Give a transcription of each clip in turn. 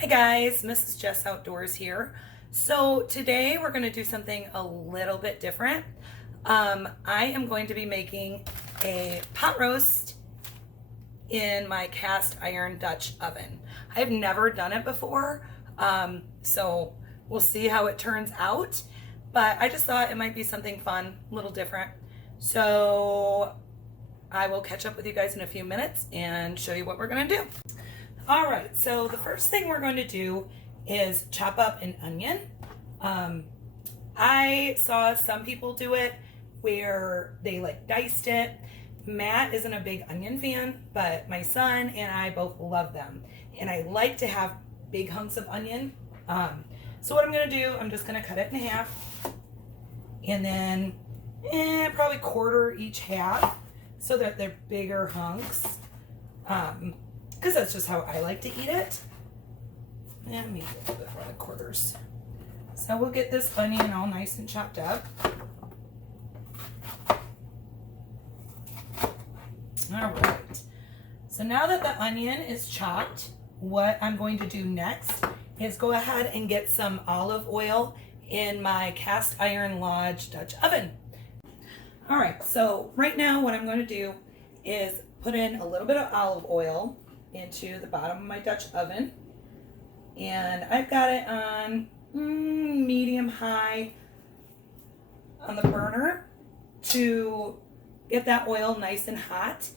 Hi guys, Mrs. Jess Outdoors here. So today we're going to do something a little bit different. I am going to be making a pot roast in my cast iron Dutch oven. I've never done it before, so we'll see how it turns out. But I just thought it might be something fun, a little different. So I will catch up with you guys in a few minutes and show you what we're going to do. All right, so the first thing we're going to do is chop up an onion. I saw some people do it where they diced it. Matt isn't a big onion fan, but my son and I both love them. And I like to have big hunks of onion. So what I'm gonna do, I'm just gonna cut it in half and then probably quarter each half so that they're bigger hunks. Because that's just how I like to eat it. And maybe a little bit more like quarters. So we'll get this onion all nice and chopped up. All right. So now that the onion is chopped, what I'm going to do next is go ahead and get some olive oil in my cast iron Lodge Dutch oven. All right, so right now what I'm going to do is put in a little bit of olive oil into the bottom of my Dutch oven, and I've got it on medium high on the burner to get that oil nice and hot.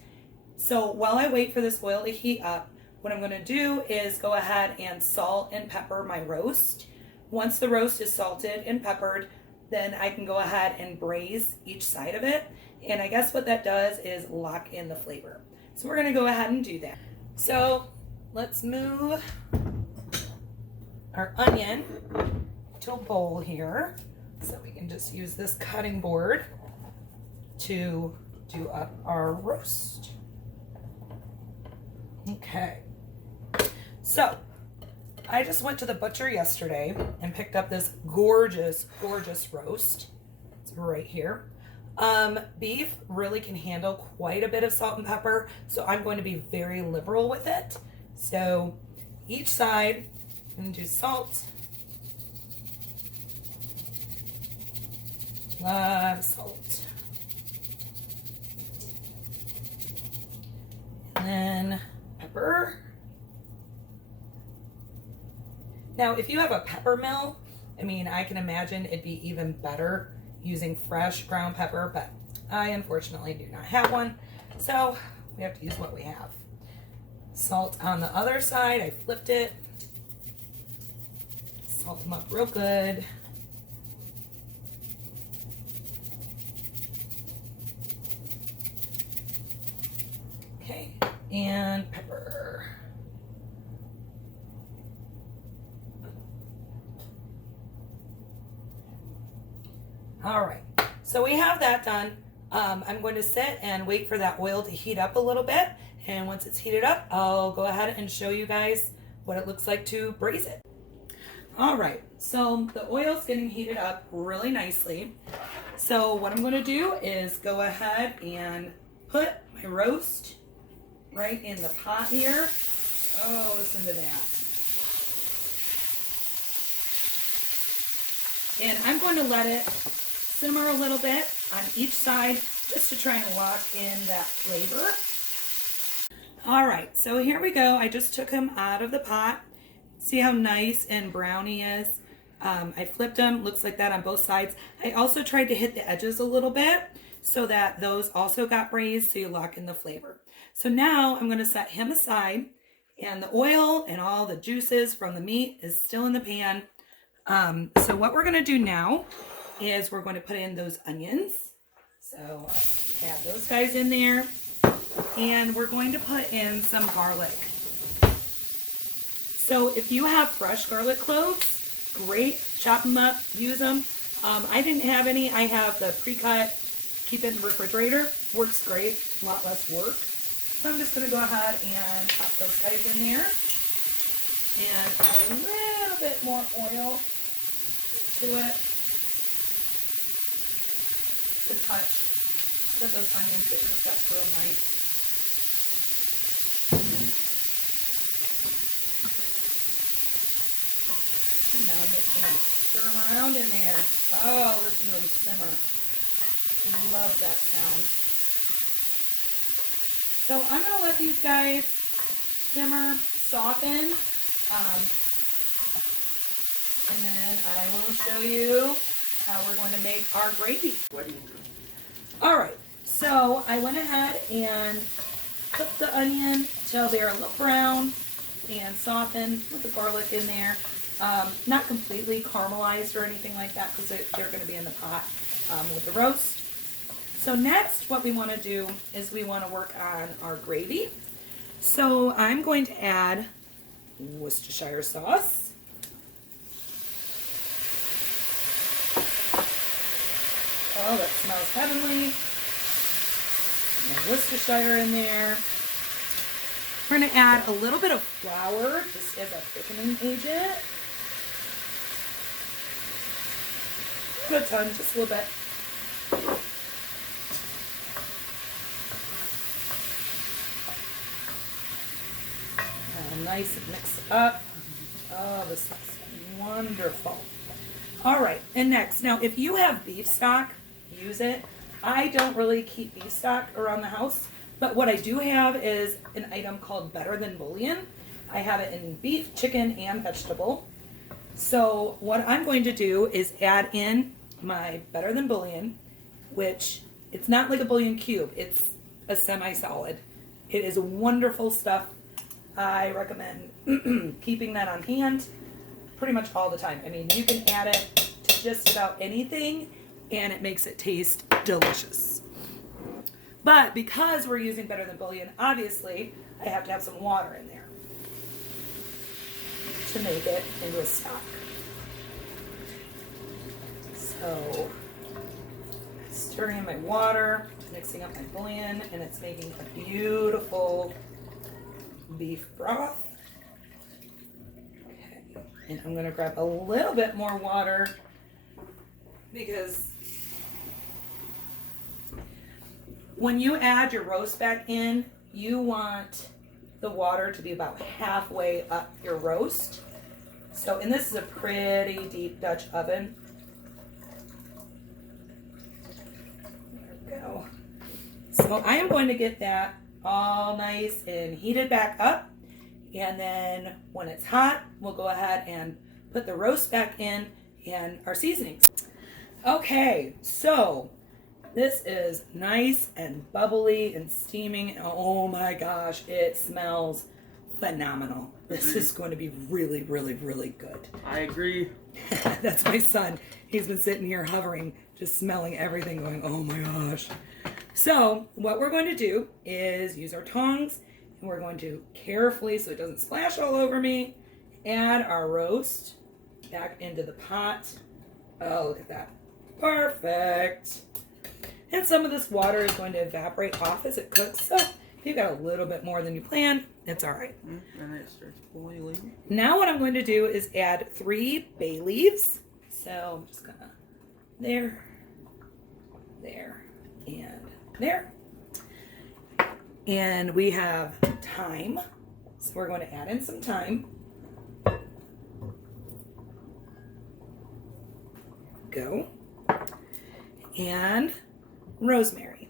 So while I wait for this oil to heat up, what I'm going to do is go ahead and salt and pepper my roast. Once the roast is salted and peppered, then I can go ahead and braise each side of it, and I guess what that does is lock in the flavor. So we're going to go ahead and do that. So let's move our onion to a bowl here so we can just use this cutting board to do up our roast. Okay, so I just went to the butcher yesterday and picked up this gorgeous roast. It's right here. Beef really can handle quite a bit of salt and pepper, so I'm going to be very liberal with it. So each side, I'm going to do salt. A lot of salt. And then pepper. Now, if you have a pepper mill, I mean, I can imagine it'd be even better using fresh ground pepper, but I unfortunately do not have one, so we have to use what we have. Salt on the other side, I flipped it. Salt them up real good. Okay, and pepper. All right, so we have that done. I'm going to sit and wait for that oil to heat up a little bit. And once it's heated up, I'll go ahead and show you guys what it looks like to braise it. All right, so the oil's getting heated up really nicely. So what I'm going to do is go ahead and put my roast right in the pot here. Oh, listen to that. And I'm going to let it simmer a little bit on each side just to try and lock in that flavor. All right, so here we go. I just took him out of the pot. See how nice and brown he is? I flipped him, looks like that on both sides. I also tried to hit the edges a little bit so that those also got braised so you lock in the flavor. So now I'm gonna set him aside, and the oil and all the juices from the meat is still in the pan. So what we're gonna do now is we're going to put in those onions. So add those guys in there. And we're going to put in some garlic. So if you have fresh garlic cloves, great, chop them up, use them. I didn't have any. I have the pre-cut, keep it in the refrigerator. Works great, a lot less work. So I'm just going to go ahead and pop those guys in there. And add a little bit more oil to it. To touch, so those onions get cooked up real nice. I'm just going to stir them around in there. Oh, listen to them simmer. Love that sound. So I'm going to let these guys simmer, soften, and then I will show you how we're going to make our gravy. What do you do? All right, so I went ahead and cooked the onion till they're a little brown and softened with the garlic in there. Not completely caramelized or anything like that because they're going to be in the pot with the roast. So next what we want to do is we want to work on our gravy. So I'm going to add Worcestershire sauce. Oh, that smells heavenly. And Worcestershire in there. We're going to add a little bit of flour just as a thickening agent. Not a ton, just a little bit. Nice and mix it up. Oh, this looks wonderful. All right, and next, now if you have beef stock, use it. I don't really keep beef stock around the house, but what I do have is an item called Better Than Bouillon. I have it in beef, chicken, and vegetable. So what I'm going to do is add in my Better Than Bouillon, which it's not like a bouillon cube, it's a semi-solid. It is wonderful stuff. I recommend keeping that on hand pretty much all the time. I mean, you can add it to just about anything and it makes it taste delicious. But because we're using Better Than Bouillon, obviously I have to have some water in there to make it into a stock. So, stirring in my water, mixing up my bouillon, and it's making a beautiful beef broth. Okay, and I'm going to grab a little bit more water because when you add your roast back in, you want the water to be about halfway up your roast. So, and this is a pretty deep Dutch oven. There we go. So I am going to get that all nice and heated back up, and then when it's hot we'll go ahead and put the roast back in and our seasonings. Okay, so this is nice and bubbly and steaming. Oh my gosh, it smells phenomenal. This is going to be really, really, really good. I agree. That's my son. He's been sitting here hovering, just smelling everything, going, oh my gosh. So what we're going to do is use our tongs, and we're going to carefully, so it doesn't splash all over me, add our roast back into the pot. Oh, look at that. Perfect. And some of this water is going to evaporate off as it cooks. So if you got a little bit more than you planned, it's all right. And it starts boiling. Now what I'm going to do is add 3 bay leaves. So I'm just gonna, there, and there. And we have thyme, so we're going to add in some thyme. Go. And rosemary.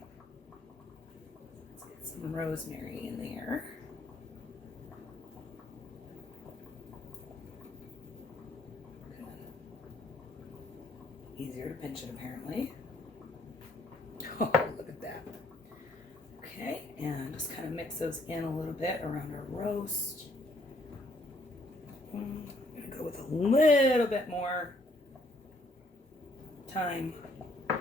Let's get some rosemary in there. Easier to pinch it, apparently. Oh, look at that. Okay, and just kind of mix those in a little bit around our roast. I'm going to go with a little bit more thyme, a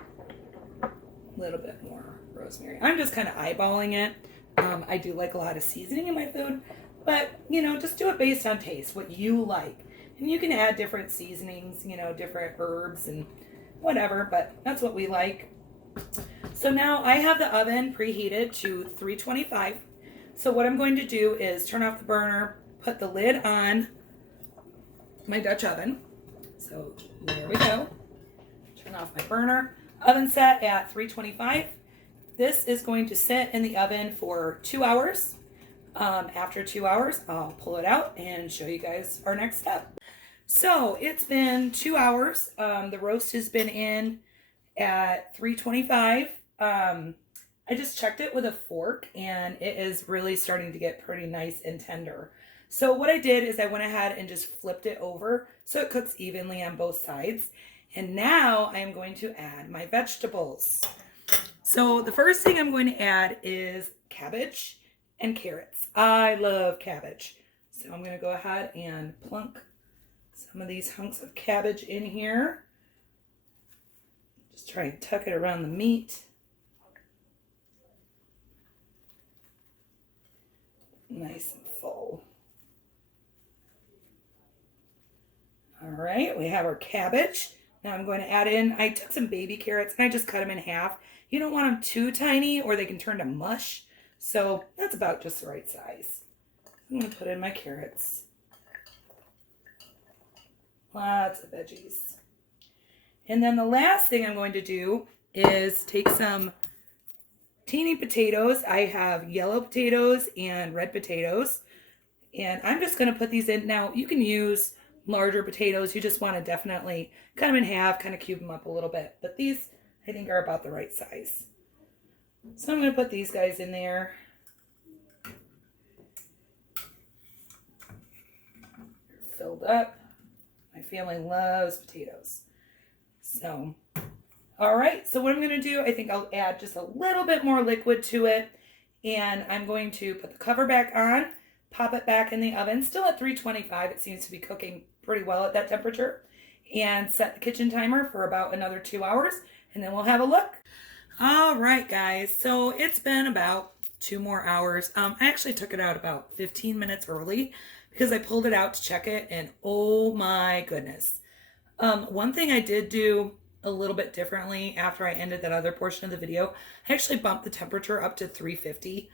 little bit more rosemary. I'm just kind of eyeballing it. I do like a lot of seasoning in my food, but, you know, just do it based on taste, what you like. And you can add different seasonings, you know, different herbs and whatever, but that's what we like. So now I have the oven preheated to 325. So what I'm going to do is turn off the burner, put the lid on my Dutch oven. So there we go. Turn off my burner. Oven set at 325. This is going to sit in the oven for 2 hours. After 2 hours, I'll pull it out and show you guys our next step. So it's been 2 hours. The roast has been in at 325. I just checked it with a fork and it is really starting to get pretty nice and tender. So what I did is I went ahead and just flipped it over so it cooks evenly on both sides. And now I am going to add my vegetables. So the first thing I'm going to add is cabbage and carrots. I love cabbage. So I'm going to go ahead and plunk some of these hunks of cabbage in here. Just try and tuck it around the meat. Nice and full. All right, we have our cabbage. Now I'm going to add in, I took some baby carrots and I just cut them in half. You don't want them too tiny or they can turn to mush. So that's about just the right size. I'm going to put in my carrots. Lots of veggies. And then the last thing I'm going to do is take some teeny potatoes. I have yellow potatoes and red potatoes. And I'm just going to put these in. Now, you can use larger potatoes. You just want to definitely cut them in half, kind of cube them up a little bit. But these, I think, are about the right size. So I'm going to put these guys in there. Filled up. My family loves potatoes. So, all right. So what I'm going to do, I think I'll add just a little bit more liquid to it. And I'm going to put the cover back on, pop it back in the oven, still at 325. It seems to be cooking pretty well at that temperature. And set the kitchen timer for about another 2 hours. And then we'll have a look. All right, guys. So it's been about 2 more hours. I actually took it out about 15 minutes early because I pulled it out to check it. And oh my goodness. One thing I did do a little bit differently after I ended that other portion of the video, I actually bumped the temperature up to 350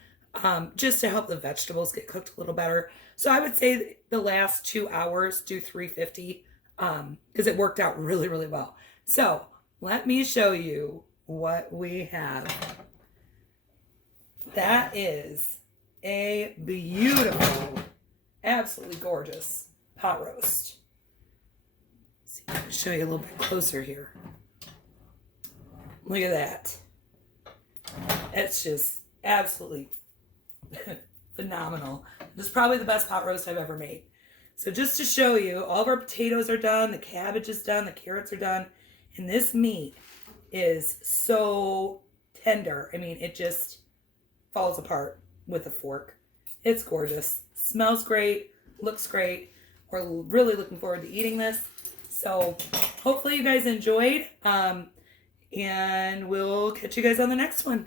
just to help the vegetables get cooked a little better. So I would say the last 2 hours do 350 because it worked out really, really well. So let me show you what we have. That is a beautiful, absolutely gorgeous pot roast. See, I can show you a little bit closer here. Look at that. It's just absolutely phenomenal. This is probably the best pot roast I've ever made. So just to show you, all of our potatoes are done, the cabbage is done, the carrots are done, and this meat is so tender. I mean, it just falls apart with a fork. It's gorgeous. Smells great, looks great. We're really looking forward to eating this. So hopefully you guys enjoyed, and we'll catch you guys on the next one.